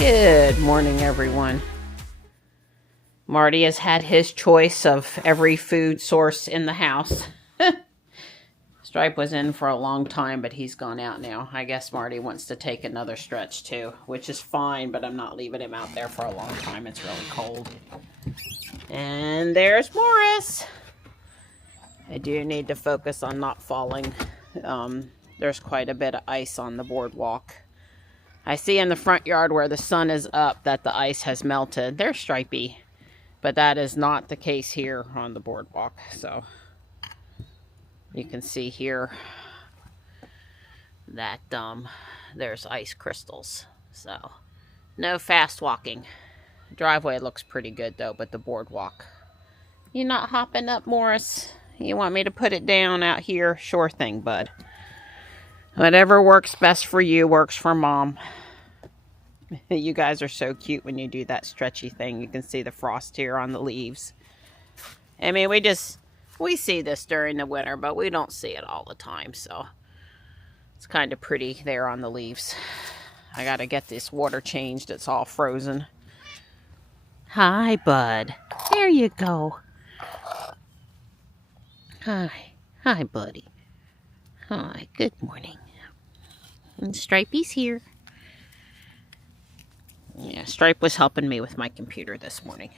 Good morning, everyone. Marty has had his choice of every food source in the house. Stripe was in for a long time, but he's gone out now. I guess Marty wants to take another stretch too, which is fine, but I'm not leaving him out there for a long time. It's really cold. And there's Morris. I do need to focus on not falling. There's quite a bit of ice on the boardwalk. I see in the front yard where the sun is up that the ice has melted. There's Stripey, but that is not the case here on the boardwalk. So you can see here that there's ice crystals. So no fast walking. Driveway looks pretty good though, but the boardwalk. You not hopping up, Morris? You want me to put it down out here? Sure thing, bud. Whatever works best for you works for Mom. You guys are so cute when you do that stretchy thing. You can see the frost here on the leaves. I mean, we see this during the winter, but we don't see it all the time. So it's kind of pretty there on the leaves. I got to get this water changed. It's all frozen. Hi, bud. There you go. Hi. Hi, buddy. Hi, good morning. And Stripey's here. Yeah, Stripe was helping me with my computer this morning.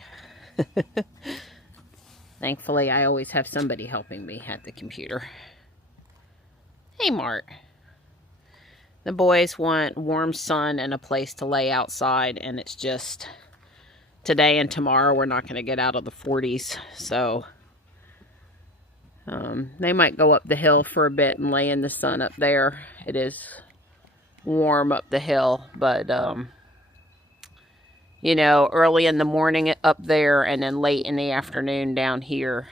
Thankfully, I always have somebody helping me at the computer. Hey, Mart. The boys want warm sun and a place to lay outside, and it's just today and tomorrow we're not going to get out of the 40s, so they might go up the hill for a bit and lay in the sun up there. It is warm up the hill, but you know, early in the morning up there and then late in the afternoon down here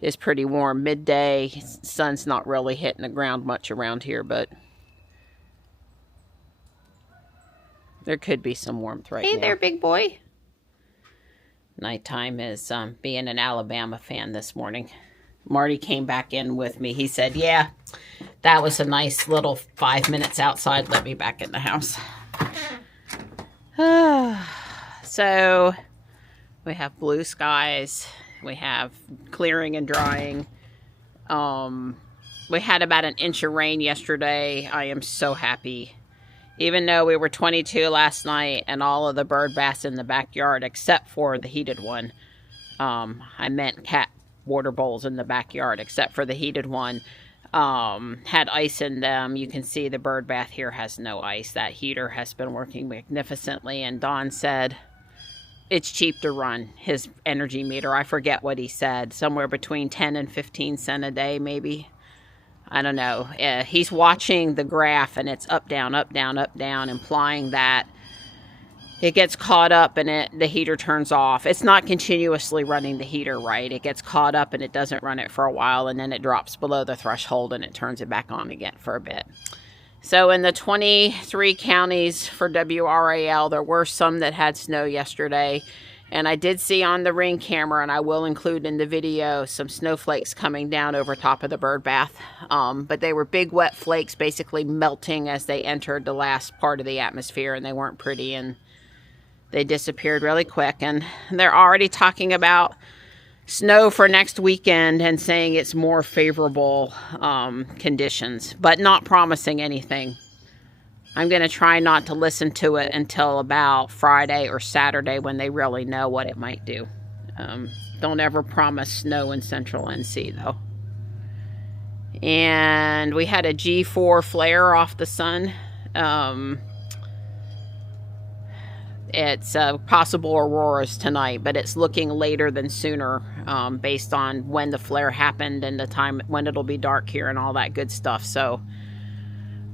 is pretty warm. Midday, sun's not really hitting the ground much around here, but there could be some warmth right now. Hey there, big boy. Nighttime is being an Alabama fan this morning. Marty came back in with me. He said, yeah, that was a nice little 5 minutes outside. Let me back in the house. So we have blue skies. We have clearing and drying. We had about an inch of rain yesterday. I am so happy. Even though we were 22 last night and all of the bird baths in the backyard except for the heated one. I meant cat water bowls in the backyard except for the heated one. Had ice in them. You can see the bird bath here has no ice. That heater has been working magnificently, and Don said it's cheap to run his energy meter. I forget what he said. Somewhere between 10 and 15 cents a day, maybe. I don't know. He's watching the graph, and it's up, down, up, down, up, down, implying that it gets caught up and the heater turns off. It's not continuously running the heater, right? It gets caught up and it doesn't run it for a while, and then it drops below the threshold and it turns it back on again for a bit. So in the 23 counties for WRAL, there were some that had snow yesterday. And I did see on the Ring camera, and I will include in the video, some snowflakes coming down over top of the bird bath. But they were big wet flakes basically melting as they entered the last part of the atmosphere, and they weren't pretty, and they disappeared really quick. And they're already talking about snow for next weekend and saying it's more favorable conditions, but not promising anything. I'm going to try not to listen to it until about Friday or Saturday when they really know what it might do. Don't ever promise snow in central NC, though. And we had a G4 flare off the sun. It's possible auroras tonight, but it's looking later than sooner based on when the flare happened and the time when it'll be dark here and all that good stuff. So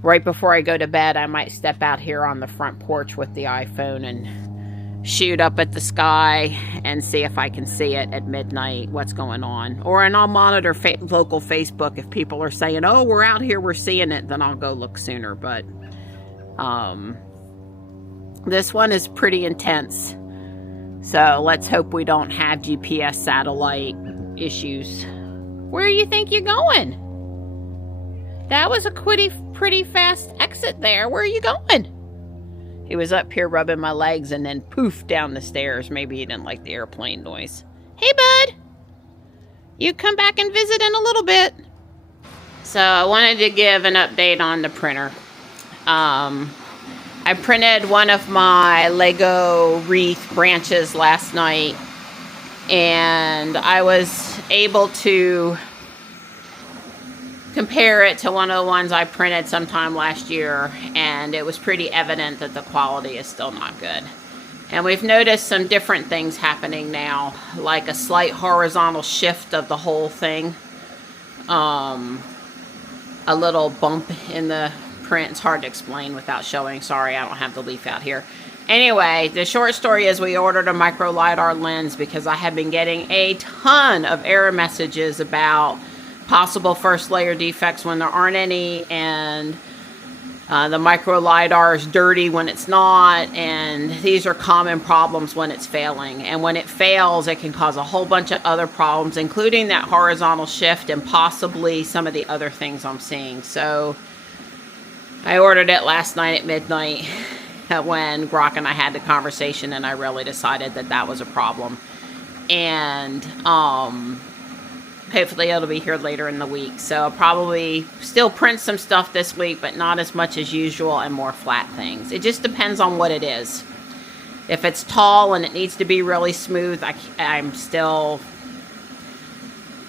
right before I go to bed, I might step out here on the front porch with the iPhone and shoot up at the sky and see if I can see it at midnight, what's going on. And I'll monitor local Facebook. If people are saying, oh, we're out here, we're seeing it, then I'll go look sooner. But this one is pretty intense. So let's hope we don't have GPS satellite issues. Where do you think you're going? That was a pretty fast exit there. Where are you going? He was up here rubbing my legs and then poof down the stairs. Maybe he didn't like the airplane noise. Hey, bud. You come back and visit in a little bit. So I wanted to give an update on the printer. I printed one of my Lego wreath branches last night, and I was able to compare it to one of the ones I printed sometime last year, and it was pretty evident that the quality is still not good. And we've noticed some different things happening now, like a slight horizontal shift of the whole thing. A little bump in the print. It's hard to explain without showing. Sorry, I don't have the leaf out here. Anyway, the short story is we ordered a micro LiDAR lens because I have been getting a ton of error messages about possible first layer defects when there aren't any, and the micro LiDAR is dirty when it's not, and these are common problems when it's failing. And when it fails, it can cause a whole bunch of other problems, including that horizontal shift and possibly some of the other things I'm seeing. So I ordered it last night at midnight when Grok and I had the conversation, and I really decided that that was a problem. And hopefully it'll be here later in the week. So I'll probably still print some stuff this week, but not as much as usual, and more flat things. It just depends on what it is. If it's tall and it needs to be really smooth, I'm still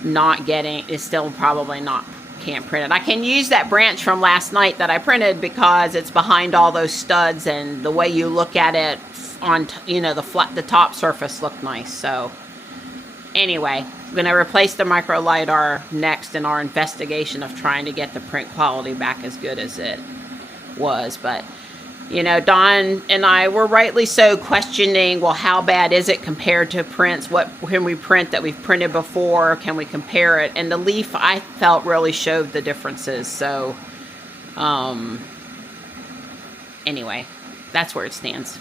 not getting, it's still probably not, can't print it. I can use that branch from last night that I printed because it's behind all those studs, and the way you look at it on, you know, the top surface looked nice. So anyway, I'm going to replace the micro LiDAR next in our investigation of trying to get the print quality back as good as it was. But, you know, Don and I were rightly so questioning, well, how bad is it compared to prints? What can we print that we've printed before? Can we compare it? And the leaf, I felt, really showed the differences. So, anyway, that's where it stands.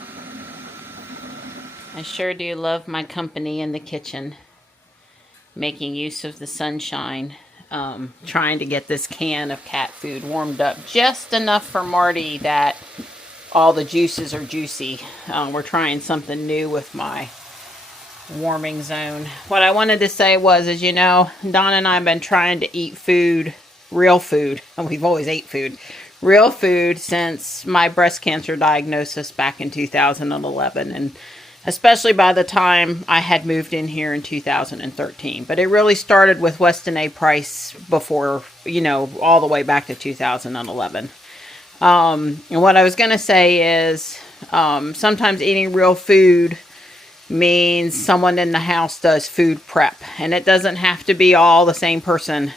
I sure do love my company in the kitchen, making use of the sunshine, trying to get this can of cat food warmed up just enough for Marty that all the juices are juicy. We're trying something new with my warming zone. What I wanted to say was, as you know, Don and I have been trying to eat food, real food, and we've always ate food, real food since my breast cancer diagnosis back in 2011, and especially by the time I had moved in here in 2013. But it really started with Weston A. Price before, you know, all the way back to 2011. And what I was going to say is, sometimes eating real food means someone in the house does food prep. And it doesn't have to be all the same person.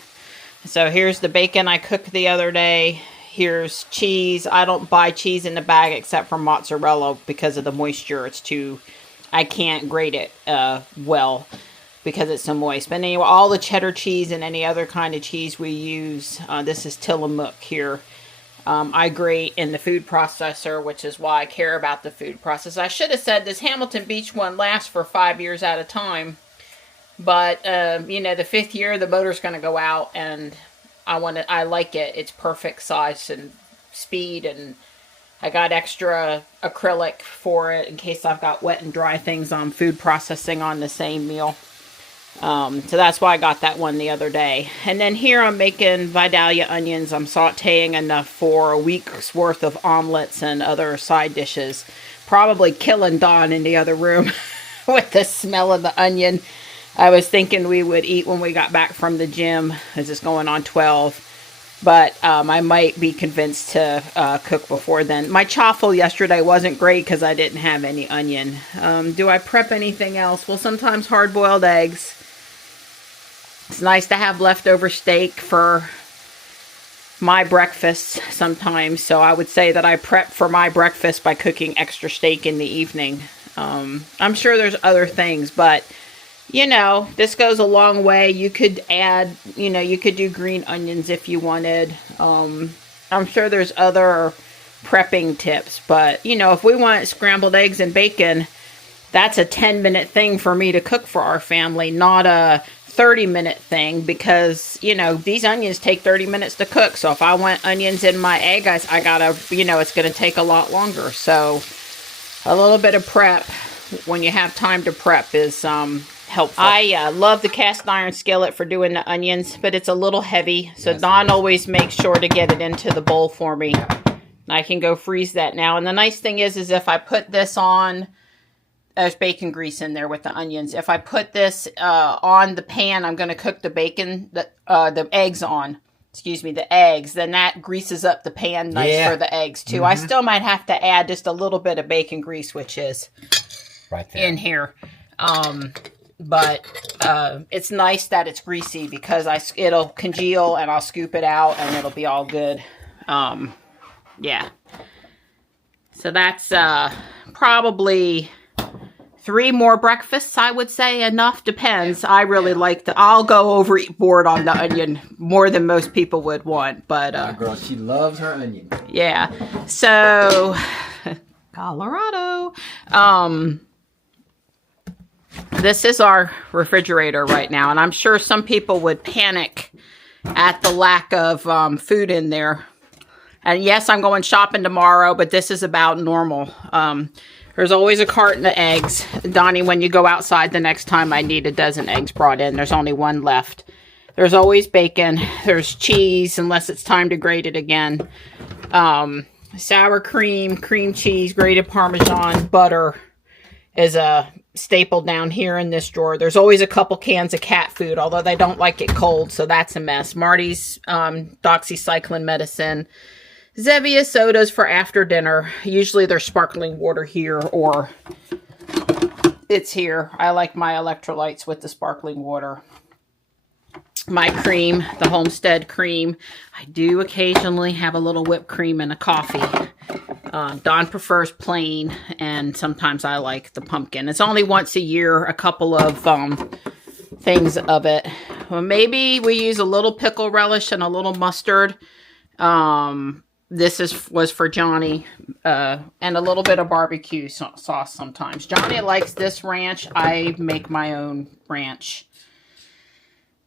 So here's the bacon I cooked the other day. Here's cheese. I don't buy cheese in the bag except for mozzarella because of the moisture. It's too, I can't grate it well because it's so moist. But anyway, all the cheddar cheese and any other kind of cheese we use, this is Tillamook here. I grate in the food processor, which is why I care about the food process. I should have said this Hamilton Beach one lasts for 5 years at a time. But, you know, the 5th year, the motor's going to go out, and I like it. It's perfect size and speed, and I got extra acrylic for it in case I've got wet and dry things on food processing on the same meal. So that's why I got that one the other day. And then here I'm making Vidalia onions. I'm sauteing enough for a week's worth of omelets and other side dishes. Probably killing Dawn in the other room with the smell of the onion. I was thinking we would eat when we got back from the gym, as it's going on 12. But I might be convinced to cook before then. My chaffle yesterday wasn't great because I didn't have any onion. Do I prep anything else? Well, sometimes hard-boiled eggs. It's nice to have leftover steak for my breakfast sometimes. So I would say that I prep for my breakfast by cooking extra steak in the evening. I'm sure there's other things, but you know, this goes a long way. You could add, you know, you could do green onions if you wanted. I'm sure there's other prepping tips, but you know, if we want scrambled eggs and bacon, that's a 10-minute thing for me to cook for our family, not a 30-minute thing because, you know, these onions take 30 minutes to cook. So if I want onions in my egg, I gotta, you know, it's going to take a lot longer. So a little bit of prep when you have time to prep is helpful. I love the cast iron skillet for doing the onions, but it's a little heavy. So yes, Don always makes sure to get it into the bowl for me. I can go freeze that now. And the nice thing is if I put this on, there's bacon grease in there with the onions. If I put this on the pan, I'm going to cook the bacon, the eggs on. Excuse me, the eggs. Then that greases up the pan nice for the eggs too. I still might have to add just a little bit of bacon grease, which is right there in here. But it's nice that it's greasy because it'll congeal and I'll scoop it out and it'll be all good. Yeah. So that's probably 3 more breakfasts, I would say. Enough, depends. I really like I'll go overboard on the onion more than most people would want. But my girl, she loves her onion. Yeah. So Colorado. This is our refrigerator right now, and I'm sure some people would panic at the lack of food in there. And yes, I'm going shopping tomorrow, but this is about normal. There's always a carton of eggs. Donnie, when you go outside the next time, I need a dozen eggs brought in. There's only 1 left. There's always bacon. There's cheese, unless it's time to grate it again. Sour cream, cream cheese, grated Parmesan, butter is a staple down here in this drawer. There's always a couple cans of cat food, although they don't like it cold, so that's a mess. Marty's doxycycline medicine. Zevia sodas for after dinner. Usually there's sparkling water here or it's here. I like my electrolytes with the sparkling water. My cream, the Homestead cream. I do occasionally have a little whipped cream in a coffee. Don prefers plain, and sometimes I like the pumpkin. It's only once a year, a couple of things of it. Well, maybe we use a little pickle relish and a little mustard. This was for Johnny, and a little bit of barbecue sauce sometimes. Johnny likes this ranch. I make my own ranch.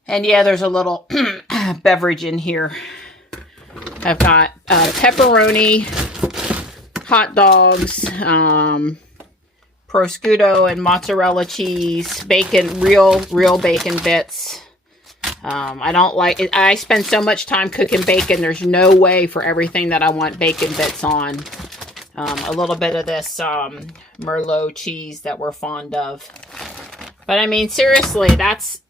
And yeah, there's a little beverage in here. I've got pepperoni, hot dogs, prosciutto and mozzarella cheese, bacon, real bacon bits. I don't like it. I spend so much time cooking bacon. There's no way for everything that I want bacon bits on. A little bit of this Merlot cheese that we're fond of. But I mean, seriously, that's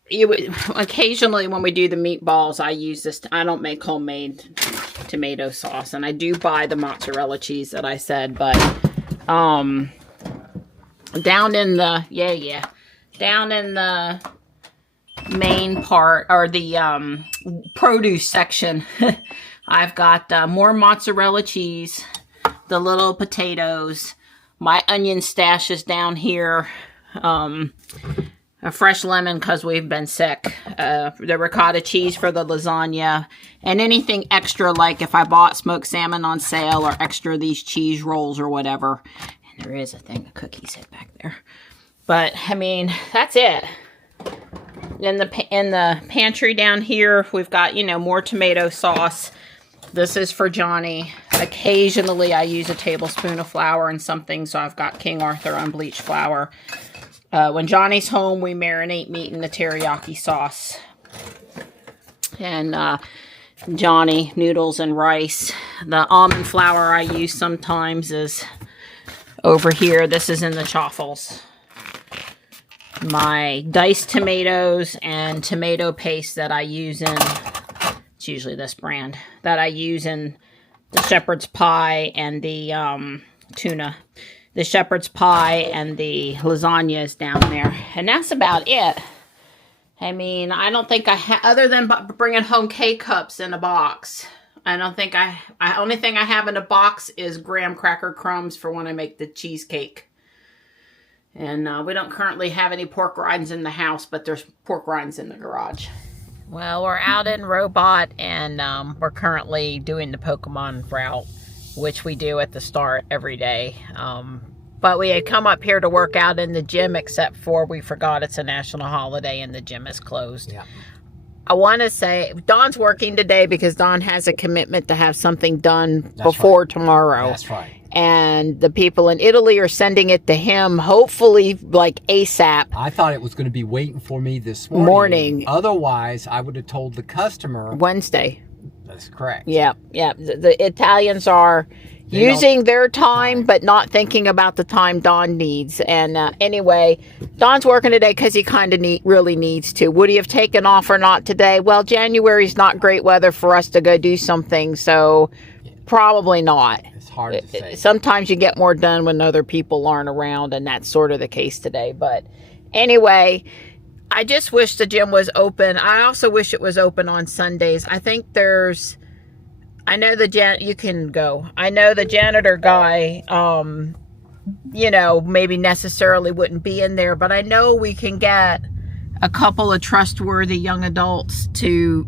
occasionally when we do the meatballs, I use this. I don't make homemade tomato sauce, and I do buy the mozzarella cheese that I said. But down in the down in the main part, or the produce section, I've got more mozzarella cheese, the little potatoes, my onion stash is down here, a fresh lemon because we've been sick, the ricotta cheese for the lasagna, and anything extra, like if I bought smoked salmon on sale or extra these cheese rolls or whatever. And there is a thing of cookies hid back there. But I mean, that's it. In the pantry down here, we've got, you know, more tomato sauce. This is for Johnny. Occasionally, I use a tablespoon of flour in something, so I've got King Arthur unbleached flour. When Johnny's home, we marinate meat in the teriyaki sauce. And Johnny, noodles and rice. The almond flour I use sometimes is over here. This is in the chaffles. My diced tomatoes and tomato paste that I use in, it's usually this brand, that I use in the shepherd's pie and the tuna. The shepherd's pie and the lasagna is down there. And that's about it. I mean, I don't think other than bringing home K-cups in a box, I don't think only thing I have in a box is graham cracker crumbs for when I make the cheesecake. And we don't currently have any pork rinds in the house, but there's pork rinds in the garage. Well, we're out in Robot, and we're currently doing the Pokemon route, which we do at the start every day. But we had come up here to work out in the gym, except for we forgot it's a national holiday and the gym is closed. Yeah. I want to say Dawn's working today because Dawn has a commitment to have something done That's before right. tomorrow. That's right. And the people in Italy are sending it to him, hopefully like ASAP. I thought it was going to be waiting for me this morning. Otherwise, I would have told the customer. Wednesday. That's correct. Yeah, yeah. The Italians are using their time, but not thinking about the time Dawn needs. And anyway, Dawn's working today because he kind of really needs to. Would he have taken off or not today? Well, January's not great weather for us to go do something, so probably not. It's hard to say. Sometimes you get more done when other people aren't around, and that's sort of the case today. But anyway, I just wish the gym was open. I also wish it was open on Sundays. I think I know you can go. I know the janitor guy, maybe necessarily wouldn't be in there, but I know we can get a couple of trustworthy young adults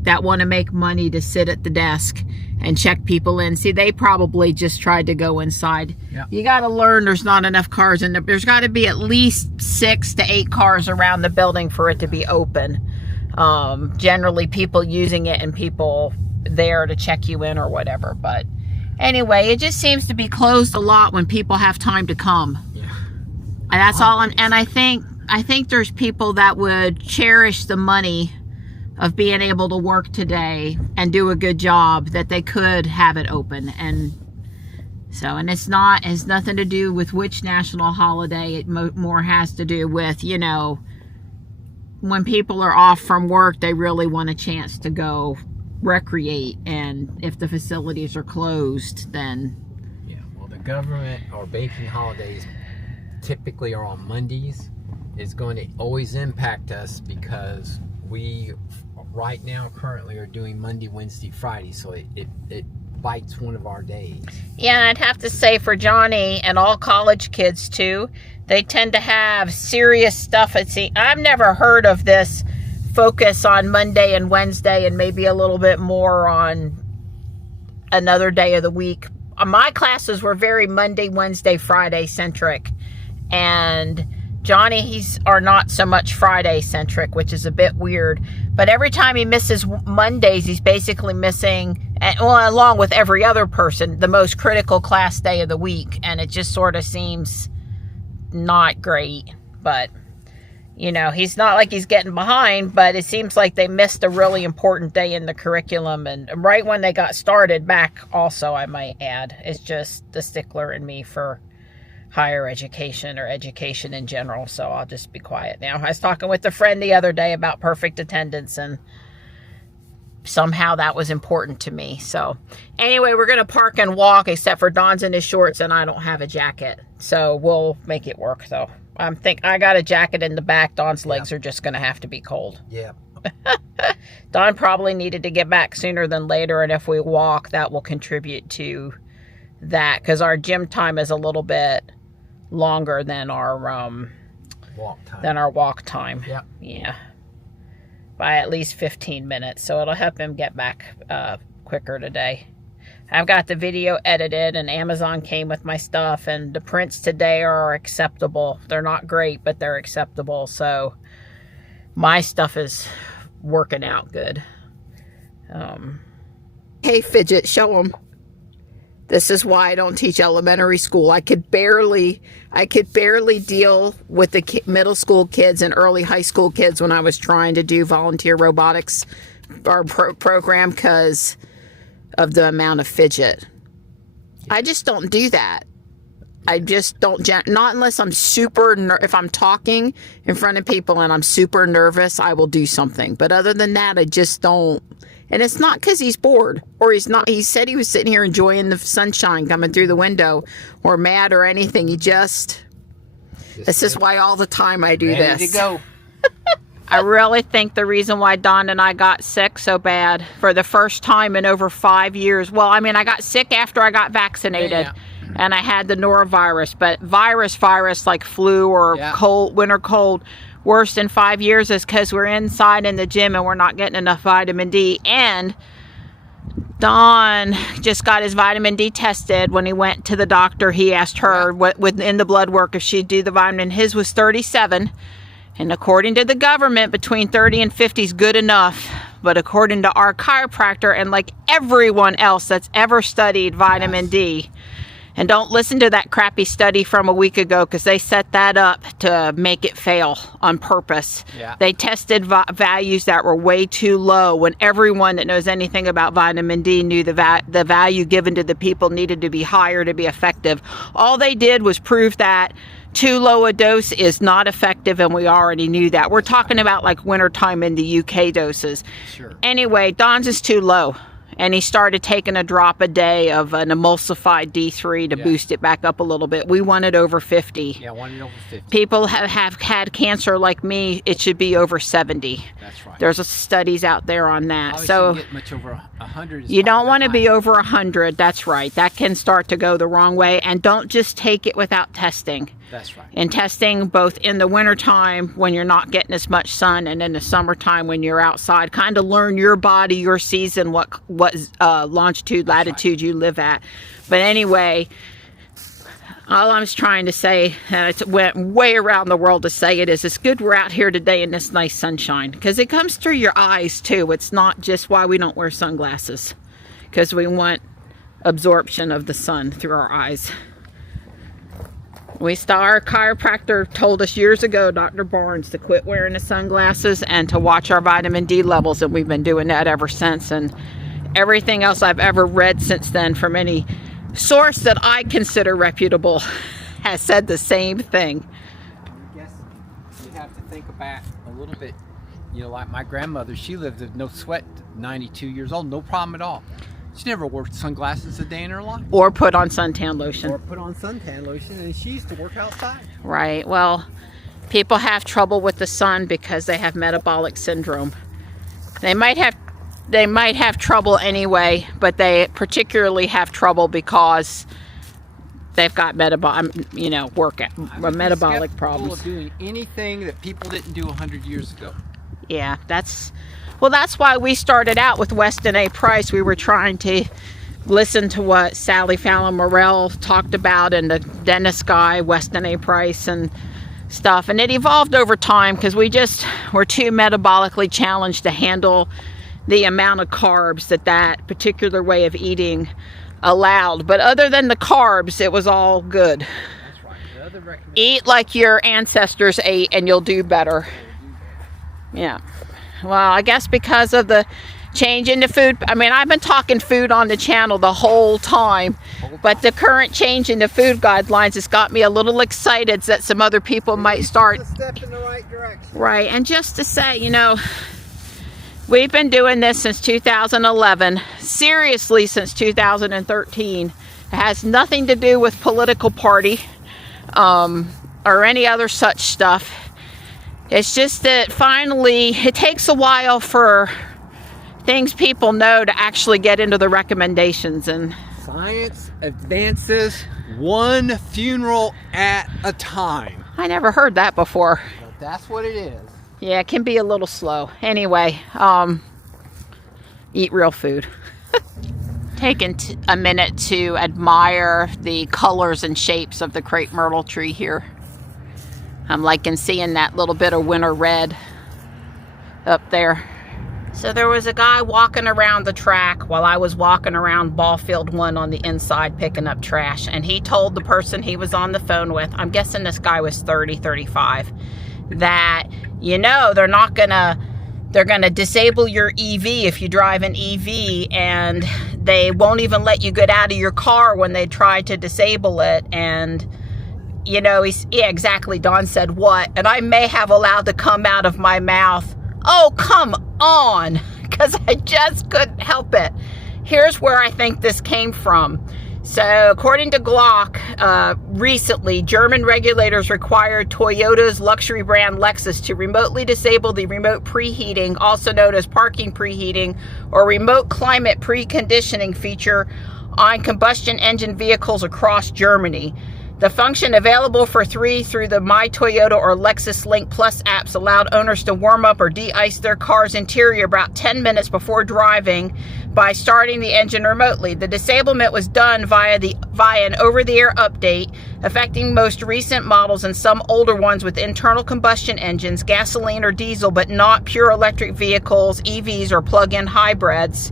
that want to make money to sit at the desk and check people in. See, they probably just tried to go inside. Yeah. You got to learn there's not enough cars in there. There's got to be at least 6 to 8 cars around the building for it to be open. Generally, people using it and people there to check you in or whatever. But anyway, it just seems to be closed a lot when people have time to come. Yeah. And that's all. And I think there's people that would cherish the money of being able to work today and do a good job, that they could have it open. And so, and it has nothing to do with which national holiday. It more has to do with, when people are off from work, they really want a chance to go recreate. And if the facilities are closed, then Well, the government or banking holidays typically are on Mondays. It's going to always impact us because we right now currently are doing Monday, Wednesday, Friday, so it bites one of our days. Yeah, I'd have to say for Johnny and all college kids too, they tend to have serious stuff. I've never heard of this focus on Monday and Wednesday and maybe a little bit more on another day of the week. My classes were very Monday, Wednesday, Friday centric, and Johnny, are not so much Friday centric, which is a bit weird. But every time he misses Mondays, he's basically missing, along with every other person, the most critical class day of the week. And it just sort of seems not great. But, he's not like he's getting behind, but it seems like they missed a really important day in the curriculum. And right when they got started back also, I might add, it's just the stickler in me for higher education or education in general, so I'll just be quiet now. I was talking with a friend the other day about perfect attendance, and somehow that was important to me. So anyway, we're going to park and walk, except for Don's in his shorts and I don't have a jacket, so we'll make it work though. I got a jacket in the back. Don's legs are just going to have to be cold. Yeah. Don probably needed to get back sooner than later, and if we walk, that will contribute to that, because our gym time is a little bit longer than our walk time. Yep. Yeah. By at least 15 minutes. So it'll help him get back quicker today. I've got the video edited, and Amazon came with my stuff, and the prints today are acceptable. They're not great, but they're acceptable. So my stuff is working out good. Hey, Fidget, show them. This is why I don't teach elementary school. I could barely deal with the middle school kids and early high school kids when I was trying to do volunteer robotics or program because of the amount of fidget. I just don't do that. I just don't, not unless I'm if I'm talking in front of people and I'm super nervous, I will do something. But other than that, I just don't. And it's not because he's bored or he's not. He said he was sitting here enjoying the sunshine coming through the window or mad or anything. This is why all the time I do this. Ready to go. I really think the reason why Don and I got sick so bad for the first time in over 5 years. Well, I mean, I got sick after I got vaccinated. Yeah. And I had the norovirus, but virus like flu or cold, winter cold, worst in 5 years is because we're inside in the gym and we're not getting enough vitamin D. And Don just got his vitamin D tested. When he went to the doctor, he asked her what within the blood work if she'd do the vitamin. His was 37. And according to the government, between 30 and 50 is good enough. But according to our chiropractor and like everyone else that's ever studied vitamin D, and don't listen to that crappy study from a week ago because they set that up to make it fail on purpose. Yeah. They tested values that were way too low when everyone that knows anything about vitamin D knew the value given to the people needed to be higher to be effective. All they did was prove that too low a dose is not effective, and we already knew that. We're talking about like wintertime in the UK doses. Sure. Anyway, Don's is too low. And he started taking a drop a day of an emulsified D3 to boost it back up a little bit. We want it over 50. Yeah, I want it over 50. People have had cancer like me, it should be over 70. That's right. There's studies out there on that. Probably so shouldn't get much over 100. You don't want to be over 100. That's right. That can start to go the wrong way. And don't just take it without testing. That's right. And testing both in the wintertime when you're not getting as much sun and in the summertime when you're outside. Kind of learn your body, your season, what longitude, latitude you live at. But anyway, all I'm trying to say, and it went way around the world to say it, is it's good we're out here today in this nice sunshine. Because it comes through your eyes too. It's not just why we don't wear sunglasses. Because we want absorption of the sun through our eyes. Our chiropractor told us years ago, Dr. Barnes, to quit wearing the sunglasses and to watch our vitamin D levels, and we've been doing that ever since. And everything else I've ever read since then from any source that I consider reputable has said the same thing. I guess you have to think about a little bit, you know, like my grandmother, she lived with no sweat, 92 years old, no problem at all. She never wore sunglasses a day in her life. Or put on suntan lotion. Or put on suntan lotion, and she used to work outside. Right. Well, people have trouble with the sun because they have metabolic syndrome. They might have trouble anyway, but they particularly have trouble because they've got metabolic problems. Of doing anything that people didn't do 100 years ago. Yeah, that's why we started out with Weston A. Price. We were trying to listen to what Sally Fallon Morell talked about and the dentist guy, Weston A. Price, and stuff. And it evolved over time because we just were too metabolically challenged to handle the amount of carbs that particular way of eating allowed. But other than the carbs, it was all good. That's right. The other Eat like your ancestors ate and you'll do better. Yeah. Well, I guess because of the change in the food, I mean, I've been talking food on the channel the whole time, but the current change in the food guidelines has got me a little excited that some other people might start. a step in the right direction. Right, and just to say, you know, we've been doing this since 2011, seriously since 2013. It has nothing to do with political party or any other such stuff. It's just that finally, it takes a while for things people know to actually get into the recommendations. And science advances one funeral at a time. I never heard that before. But that's what it is. Yeah, it can be a little slow. Anyway, eat real food. Taking a minute to admire the colors and shapes of the crepe myrtle tree here. I'm liking seeing that little bit of winter red up there. So there was a guy walking around the track while I was walking around ball field 1 on the inside picking up trash. And he told the person he was on the phone with, I'm guessing this guy was 30, 35, that, you know, they're gonna disable your EV if you drive an EV, and they won't even let you get out of your car when they try to disable it. And you know, yeah, exactly. Don said what? And I may have allowed to come out of my mouth, oh, come on, because I just couldn't help it. Here's where I think this came from. So according to Glock, recently, German regulators required Toyota's luxury brand Lexus to remotely disable the remote preheating, also known as parking preheating, or remote climate preconditioning feature on combustion engine vehicles across Germany. The function, available for free through the My Toyota or Lexus Link Plus apps, allowed owners to warm up or de-ice their car's interior about 10 minutes before driving by starting the engine remotely. The disablement was done via an over-the-air update, affecting most recent models and some older ones with internal combustion engines, gasoline or diesel, but not pure electric vehicles, EVs, or plug-in hybrids,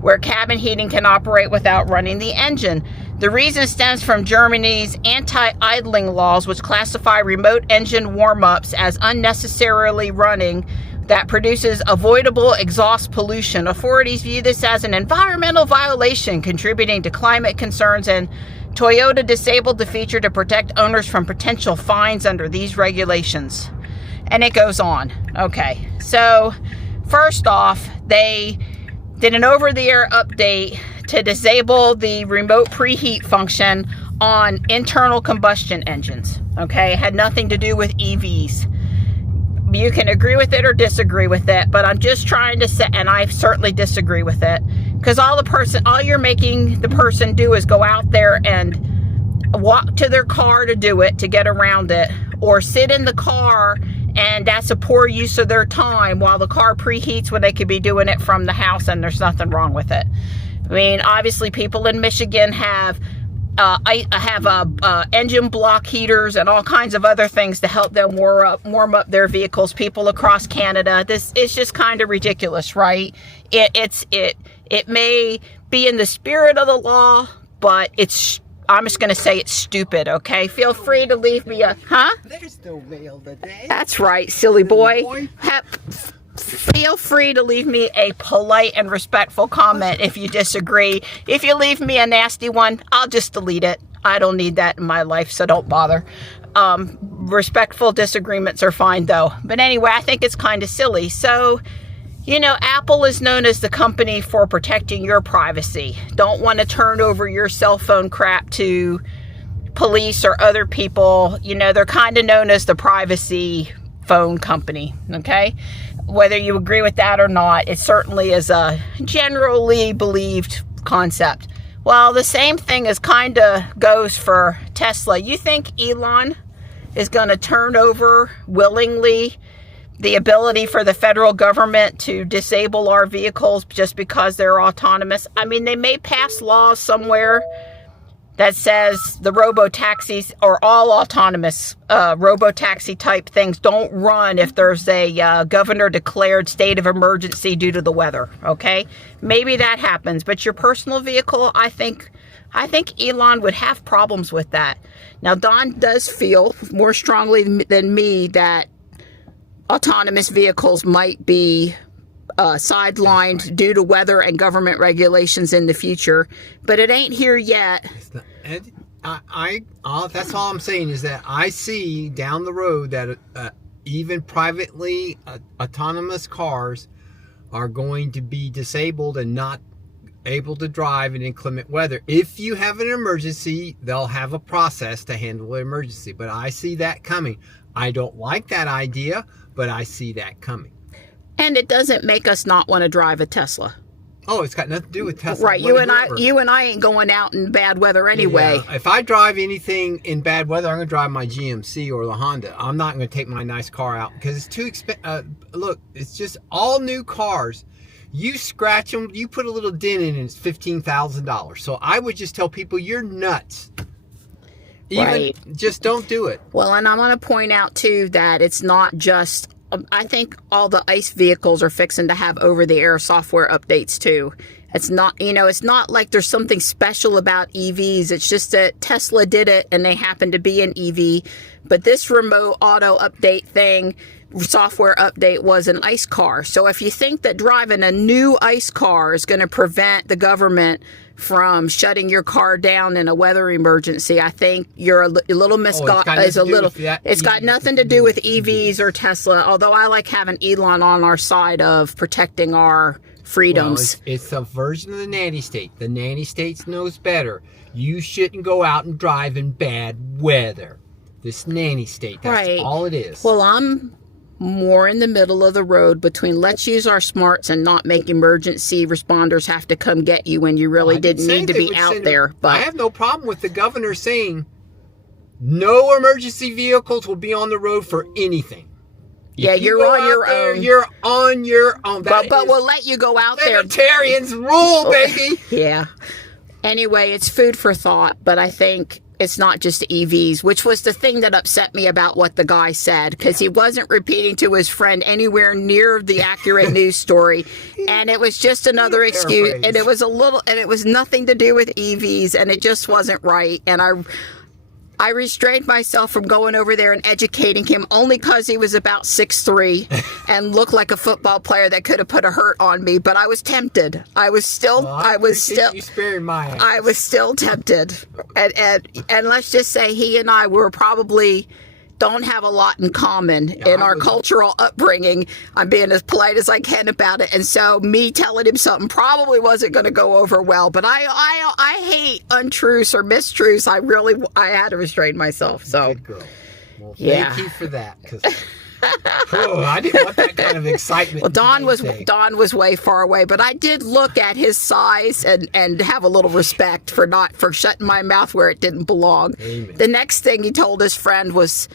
where cabin heating can operate without running the engine. The reason stems from Germany's anti-idling laws, which classify remote engine warm-ups as unnecessarily running that produces avoidable exhaust pollution. Authorities view this as an environmental violation contributing to climate concerns, and Toyota disabled the feature to protect owners from potential fines under these regulations. And it goes on. Okay, so first off, they did an over-the-air update to disable the remote preheat function on internal combustion engines. Okay, it had nothing to do with EVs. You can agree with it or disagree with it, but I'm just trying to say, and I certainly disagree with it, because all you're making the person do is go out there and walk to their car to do it, to get around it, or sit in the car, and that's a poor use of their time while the car preheats when they could be doing it from the house, and there's nothing wrong with it. I mean, obviously people in Michigan have engine block heaters and all kinds of other things to help them warm up their vehicles. People across Canada, this is just kind of ridiculous, right? It may be in the spirit of the law, but I'm just going to say it's stupid, okay? Feel free to leave me There's no mail today. That's right, silly boy. Feel free to leave me a polite and respectful comment if you disagree. If you leave me a nasty one, I'll just delete it. I don't need that in my life, so don't bother. Respectful disagreements are fine, though. But anyway, I think it's kind of silly. So, Apple is known as the company for protecting your privacy. Don't want to turn over your cell phone crap to police or other people. They're kind of known as the privacy phone company, okay? Whether you agree with that or not, it certainly is a generally believed concept. Well, the same thing goes for Tesla. You think Elon is going to turn over willingly the ability for the federal government to disable our vehicles just because they're autonomous? I mean, they may pass laws somewhere that says the robo-taxis or all autonomous robo-taxi type things don't run if there's a governor-declared state of emergency due to the weather, okay? Maybe that happens, but your personal vehicle, I think Elon would have problems with that. Now, Don does feel more strongly than me that autonomous vehicles might be sidelined due to weather and government regulations in the future, but it ain't here yet. That's all I'm saying is that I see down the road that even privately autonomous cars are going to be disabled and not able to drive in inclement weather. If you have an emergency, they'll have a process to handle the emergency, but I see that coming. I don't like that idea, but I see that coming. And it doesn't make us not want to drive a Tesla. Oh, it's got nothing to do with Tesla. Right, you and I ain't going out in bad weather anyway. Yeah. If I drive anything in bad weather, I'm going to drive my GMC or the Honda. I'm not going to take my nice car out because it's too expensive. Look, it's just all new cars. You scratch them, you put a little dent in it, and it's $15,000. So I would just tell people, you're nuts. Just don't do it. Well, and I want to point out, too, that it's not just... I think all the ICE vehicles are fixing to have over-the-air software updates too. It's not, it's not like there's something special about EVs. It's just that Tesla did it and they happen to be an EV. But this remote auto update thing, software update, was an ICE car. So if you think that driving a new ICE car is going to prevent the government from shutting your car down in a weather emergency, I think you're a little misguided. It's got nothing to do with EVs or Tesla, although I like having Elon on our side of protecting our freedoms. Well, it's a version of the nanny state. The nanny state knows better. You shouldn't go out and drive in bad weather. This nanny state, that's all it is. Well, I'm more in the middle of the road between let's use our smarts and not make emergency responders have to come get you when you really didn't need to be out there. But I have no problem with the governor saying no emergency vehicles will be on the road for anything. Yeah, If you you're go on out your there, own. you're on your own. But we'll let you go out there. Libertarians rule, baby. Yeah. Anyway, it's food for thought, but I think it's not just EVs, which was the thing that upset me about what the guy said, because he wasn't repeating to his friend anywhere near the accurate news story. And it was just another excuse. And it was nothing to do with EVs, and it just wasn't right. And I restrained myself from going over there and educating him only because he was about 6'3" and looked like a football player that could have put a hurt on me. But I was tempted. I was still tempted. And let's just say he and I were probably don't have a lot in common in our cultural upbringing. I'm being as polite as I can about it, and so me telling him something probably wasn't going to go over well. But I hate untruths or mistruths. I had to restrain myself. So, good girl. Well, thank you for that. I didn't want that kind of excitement. Well, Don was way far away, but I did look at his size and have a little respect for shutting my mouth where it didn't belong. Amen. The next thing he told his friend was,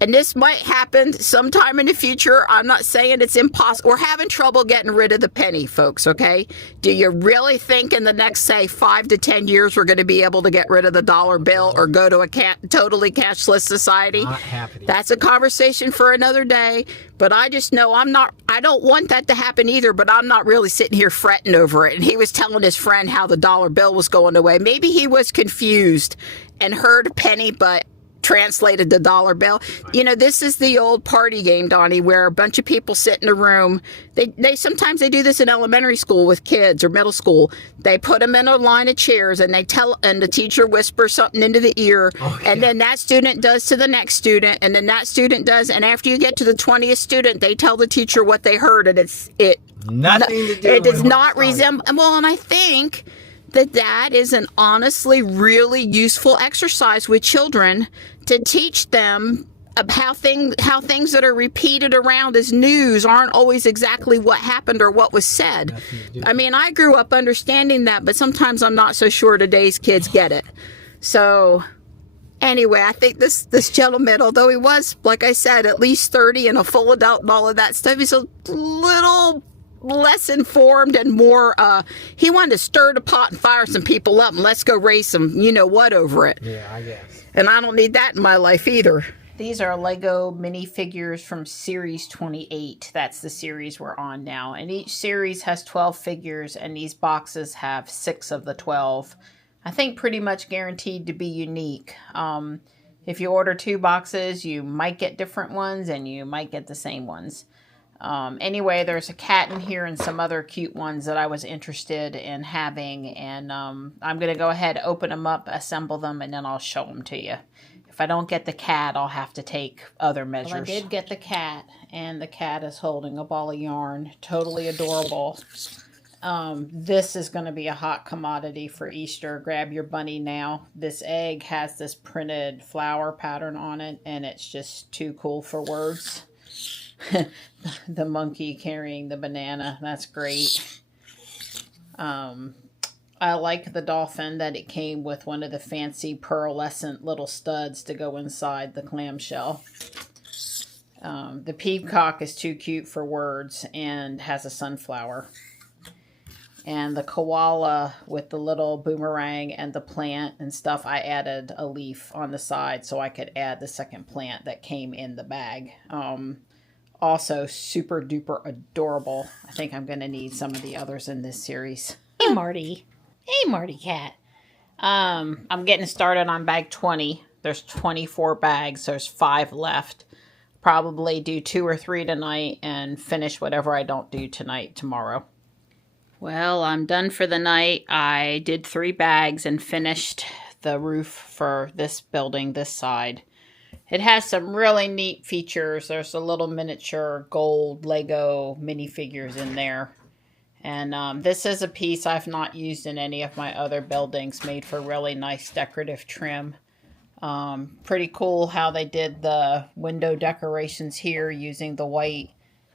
and this might happen sometime in the future. I'm not saying it's impossible. We're having trouble getting rid of the penny, folks, okay? Do you really think in the next, say, 5 to 10 years we're going to be able to get rid of the dollar bill or go to a totally cashless society? Not happening. That's a conversation for another day. But I just know I don't want that to happen either, but I'm not really sitting here fretting over it. And he was telling his friend how the dollar bill was going away. Maybe he was confused and heard penny, but translated the dollar bill. You know, this is the old party game, Donnie, where a bunch of people sit in a room. They sometimes they do this in elementary school with kids or middle school. They put them in a line of chairs and and the teacher whispers something into the ear, and then that student does to the next student, and then that student does, and after you get to the 20th student, they tell the teacher what they heard, and it does not resemble. Well, and I think that is an honestly really useful exercise with children to teach them how things that are repeated around as news aren't always exactly what happened or what was said. I mean, I grew up understanding that, but sometimes I'm not so sure today's kids get it. So anyway, I think this gentleman, although he was, like I said, at least 30 and a full adult and all of that stuff, he's a little less informed and more he wanted to stir the pot and fire some people up and let's go raise some you-know-what over it. Yeah, I guess. And I don't need that in my life either. These are Lego minifigures from Series 28. That's the series we're on now. And each series has 12 figures, and these boxes have 6 of the 12. I think pretty much guaranteed to be unique. If you order 2 boxes, you might get different ones, and you might get the same ones. Anyway, there's a cat in here and some other cute ones that I was interested in having, and I'm going to go ahead, open them up, assemble them, and then I'll show them to you. If I don't get the cat, I'll have to take other measures. Well, I did get the cat, and the cat is holding a ball of yarn. Totally adorable. This is going to be a hot commodity for Easter. Grab your bunny now. This egg has this printed flower pattern on it, and it's just too cool for words. The monkey carrying the banana. That's great. I like the dolphin that it came with one of the fancy pearlescent little studs to go inside the clamshell. The peacock is too cute for words and has a sunflower. And the koala with the little boomerang and the plant and stuff, I added a leaf on the side so I could add the second plant that came in the bag. Also super duper adorable. I think I'm going to need some of the others in this series. Hey, Marty. Hey, Marty cat. I'm getting started on bag 20. There's 24 bags. There's 5 left. Probably do 2 or 3 tonight and finish whatever I don't do tonight tomorrow. Well, I'm done for the night. I did 3 bags and finished the roof for this building, this side. It has some really neat features. There's a little miniature gold Lego minifigures in there. And this is a piece I've not used in any of my other buildings, made for really nice decorative trim. Pretty cool how they did the window decorations here using the white.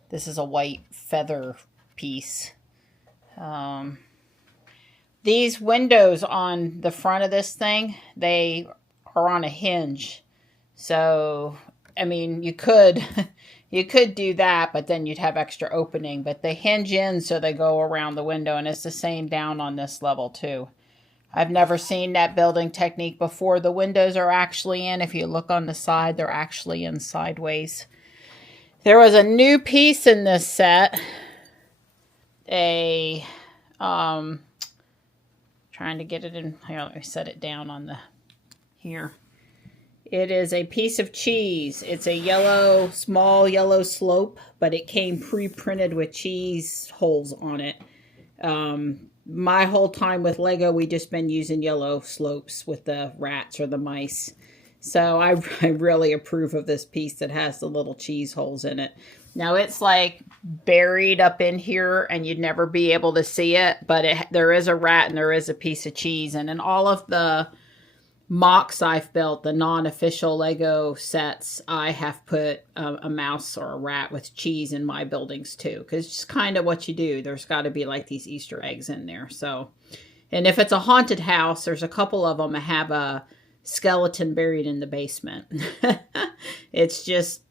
This is a white feather piece. These windows on the front of this thing, they are on a hinge. So, I mean, you could You could do that, but then you'd have extra opening. But they hinge in so they go around the window, and it's the same down on this level too. I've never seen that building technique before. The windows are actually in. If you look on the side, they're actually in sideways. There was a new piece in this set. Trying to get it in. Here, let me set it down on the here. It is a piece of cheese. It's a yellow, small yellow slope, but it came pre-printed with cheese holes on it. My whole time with Lego, we just been using yellow slopes with the rats or the mice. So I really approve of this piece that has the little cheese holes in it. Now it's like buried up in here and you'd never be able to see it, but there is a rat and there is a piece of cheese. And in all of the mocks I've built, the non-official Lego sets, I have put a mouse or a rat with cheese in my buildings too, because it's just kind of what you do. There's got to be like these Easter eggs in there. So, and if it's a haunted house, there's a couple of them that have a skeleton buried in the basement. It's just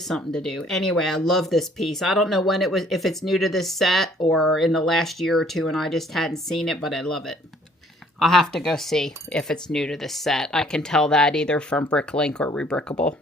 something to do. Anyway, I love this piece. I don't know when it was, if it's new to this set or in the last year or two and I just hadn't seen it, but I love it. I'll have to go see if it's new to this set. I can tell that either from Bricklink or Rebrickable.